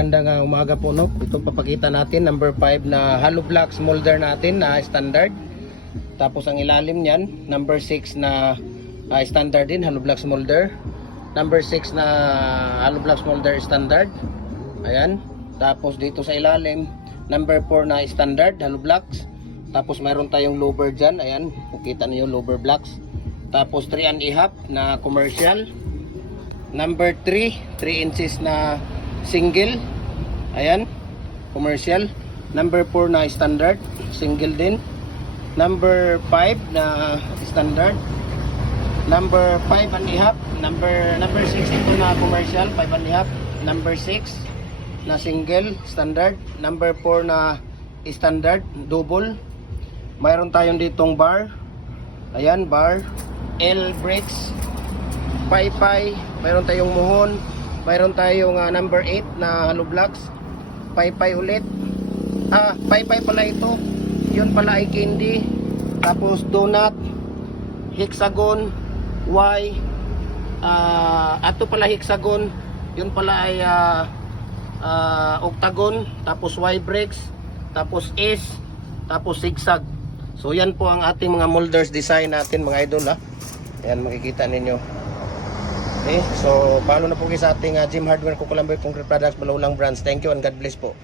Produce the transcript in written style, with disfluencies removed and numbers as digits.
Magandang umaga po, no. Ito papakita natin number 5 na hollow blocks molder natin na standard. Tapos ang ilalim niyan number 6 na standard din, hollow blocks molder. Number 6 na hollow blocks molder standard. Ayan. Tapos dito sa ilalim number 4 na standard hollow blocks. Tapos mayroon tayong lower dyan. Ayan, makita niyo lower blocks. Tapos 3 and a half na commercial. Number 3 inches na single. Ayan, commercial. Number 4 na standard, single din. Number 5 na standard. Number 5 and a half. Number 6 ito na commercial, 5 and a half. Number 6 na single, standard. Number 4 na standard, double. Mayroon tayong ditong bar. Ayan, bar. L brakes. Paypay. Mayroon tayong muhon. Mayroon tayong number 8 na hollow blocks. Paypay ulit. Paypay pala ito. Yun pala ay candy. Tapos donut, hexagon, Y. Ato pala hexagon. Yun pala ay octagon. Tapos Y brakes. Tapos S. Tapos zigzag. So yan po ang ating mga molders design natin mga idol, ha. Yan makikita ninyo. Okay, so follow na po kayo sa ating Jim Hardware Kukulamboy Concrete Products, Balaulang Brands. Thank you and God bless po.